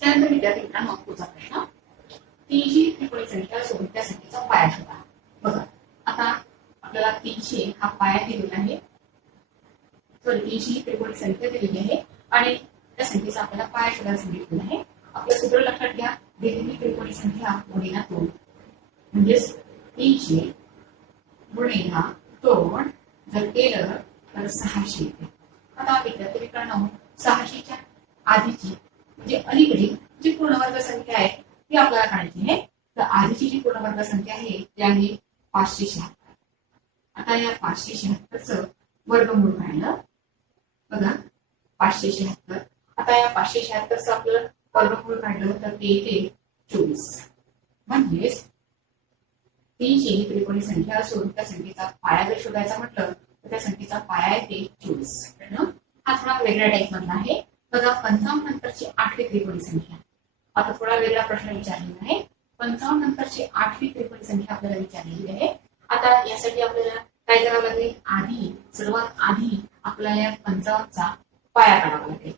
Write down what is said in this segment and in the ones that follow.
त्यानंतर विद्यार्थी मित्रांनो पुढचा प्रश्न तीनशे त्रिकोणी संख्या सोबत त्या संख्येचा पाया शोधा बघा आता आपल्याला तीनशे हा पाया दिलेला आहे. सॉरी तीनशे ही त्रिकोणी संख्या दिलेली आहे. आणि त्या संख्येचा आपल्याला पाया शोधायला सांगितलेला आहे. आपलं सूत्र लक्षात घ्या. दिलेली त्रिकोणी संख्या गुणिला दोन. म्हणजेच तीनशे गुणिला दोन जर केलं तर सहाशे येते. आता विद्यार्थी मित्रांनो सहाशेच्या आधीची म्हणजे अलीकडील जी पूर्णवर्ग संख्या आहे ती आपल्याला काढायची आहे. तर आधीची जी पूर्णवर्ग संख्या आहे ती आहे पाचशे शहात्तर. आता या पाचशे शहात्तरचं वर्गमूळ काढलं. बघा पाचशे शहात्तर. आता या पाचशे शहात्तरचं आपलं वर्गमूळ काढलं तर ते येते चोवीस. म्हणजेच तीनशे ही त्रिकोणी संख्या असून त्या संख्येचा पाया जर शोधायचा म्हटलं तर त्या संख्येचा पाया येते चोवीस. हा थोडा वेगळ्या टाईप मधला आहे. बघा पंचावन्न नंतरची आठवी त्रिकोणी संख्या आता थोडा वेगळा प्रश्न विचारलेला आहे. पंचावन्न नंतरची आठवी त्रिकोणी संख्या आपल्याला विचारलेली आहे. आता यासाठी आपल्याला काय करावं लागेल? आधी सर्वात आधी आपल्याला या पंचावन्नचा पाया काढावा लागेल.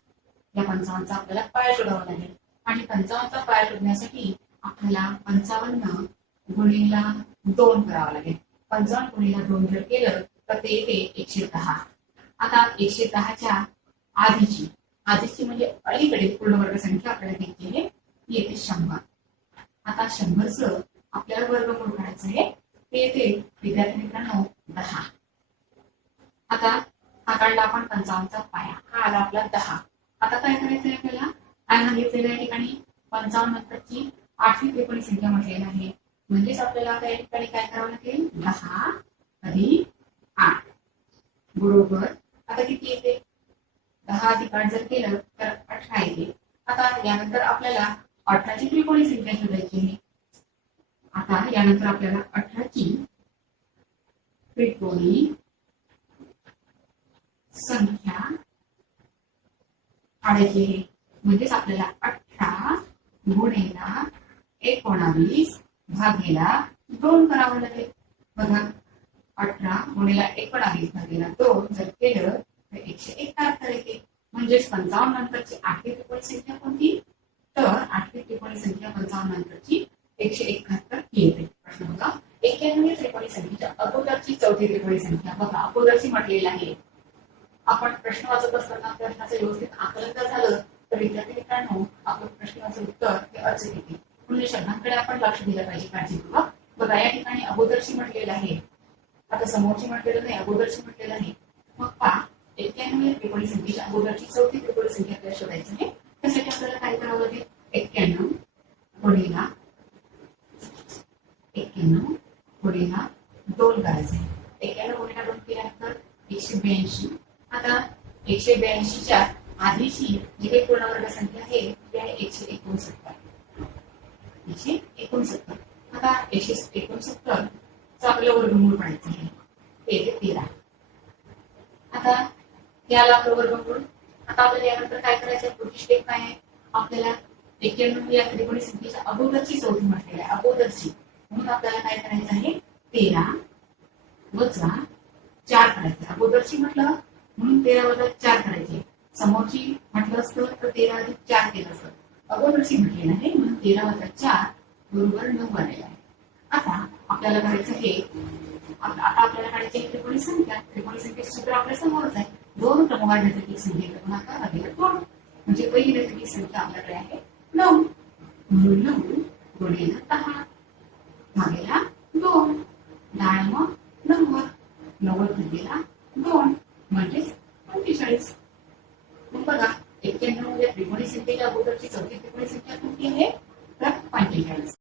या पंचावन्नचा आपल्याला पाया शोधावा लागेल. आणि पंचावन्नचा पाया शोधण्यासाठी आपल्याला पंचावन्न गुणीला दोन करावा लागेल. पंचावन्न गुणीला दोन जर केलं तर ते येते एकशे दहा. आता एकशे दहाच्या आधीची आधीची म्हणजे अलीकडे पूर्णवर्ग संख्या आपल्याला घेतली आहे. ती येते शंभर. आता शंभरचं आपल्याला वर्गमूळ करायचं आहे. ते येते विद्यार्थी मित्रांनो दहा. आता हा काढला आपण पंचावन्नचा पाया. हा आला आपला दहा. आता काय करायचं आहे आपल्याला? काय सांगितलेलं या ठिकाणी? पंचावन्न नंतरची आठवी त्रिकोणी संख्या म्हटलेली आहे. म्हणजेच आपल्याला आता या ठिकाणी काय करावं लागेल? दहा अधिक आठ. बरोबर. दहा जर केलं तर अठरा येईल आता यानंतर आपल्याला अठराची त्रिकोणी संख्या शोधायची आहे. आता यानंतर आपल्याला अठराची त्रिकोणी संख्या काढायची आहे. म्हणजेच आपल्याला अठरा गुणेला एकोणावीस भागेला दोन करावं लागेल. बघा अठरा गुणेला एकोणावीस भागेला दोन जर केलं तर एक म्हणजेच पंचावन्न नंतरची आठवी त्रिकोणी संख्या कोणती? तर आठवी त्रिकोणी संख्या पंचावन्न नंतरची एकशे एकाहत्तर ही येते प्रश्न बघा. एक्क्याण्णव त्रिकोणी संख्येच्या अगोदरची चौथी त्रिकोणी संख्या बघा. अगोदरची म्हटलेली आहे. आपण प्रश्न वाचत असताना प्रश्नाचं व्यवस्थित आकलन जर झालं तर विद्यार्थी मित्रांनो आपण प्रश्नाचं उत्तर हे अचूक येते म्हणजे शब्दांकडे आपण लक्ष दिलं पाहिजे. काळजीपूर्वक बघा या ठिकाणी अगोदरची म्हटलेलं आहे. आता समोरची म्हटलेलं नाही अगोदरची म्हटलेलं आहे. मग पहा. एक्क्याण्णव त्रिकोणी संख्येच्या अगोदरची चौथी त्रिकोणी संख्या आपल्याला शोधायची आहे. त्यासाठी आपल्याला काय करावं लागेल? एक्क्याण्णव गुणिला एक्क्याण्णव गुणिला दोन करायचे एक्क्याण्णव गुणिला दोन केल्यानंतर एकशे ब्याऐंशी. आता एकशे ब्याऐंशीच्या आधीची जी काही पूर्णवर्ग संख्या आहे ती आहे एकशे एकोणसत्तर. एकशे एकोणसत्तर. आता एकशे एकोणसत्तर चा आपलं वर्गमूळ पडायचं आहे. ते तेरा. आता याला बरोबर वर्गमूळ आता आपल्याला यानंतर काय करायचं आहे? पुढची स्टेप काय आहे? आपल्याला एक्क्याण्णव या त्रिकोणी संख्येच्या अगोदरची चौथी म्हटलेली आहे. अगोदरची. म्हणून आपल्याला काय करायचं आहे? तेरा वजा चार करायचं अगोदरची म्हटलं म्हणून तेरा वजा चार करायचे. समोरची म्हटलं असतं तर तेरा अधिक चार केलं असतं. अगोदरची म्हटलेलं आहे म्हणून तेरा वजा चार बरोबर नऊ आलेला आहे. आता आपल्याला करायचं हे आता आपल्याला काढायची त्रिकोणी संख्या. त्रिकोणी संख्या सूत्र आपल्या समोरच आहे. दोन क्रमवार नैसर्गिक संख्येचा गुणाकार अधिक दोन म्हणजे पहिली नैसर्गिक संख्या आपल्याकडे आहे. नऊ. म्हणून नऊ गुणिले दहा भागेला दोन. दहा मग नव्वद. नव्वद भागेला दोन. म्हणजेच पंचेचाळीस. मग बघा एक्क्याण्णव या त्रिकोणी संख्येच्या अगोदरची चौथी त्रिकोणी संख्या कोणती आहे? तर पंचेचाळीस.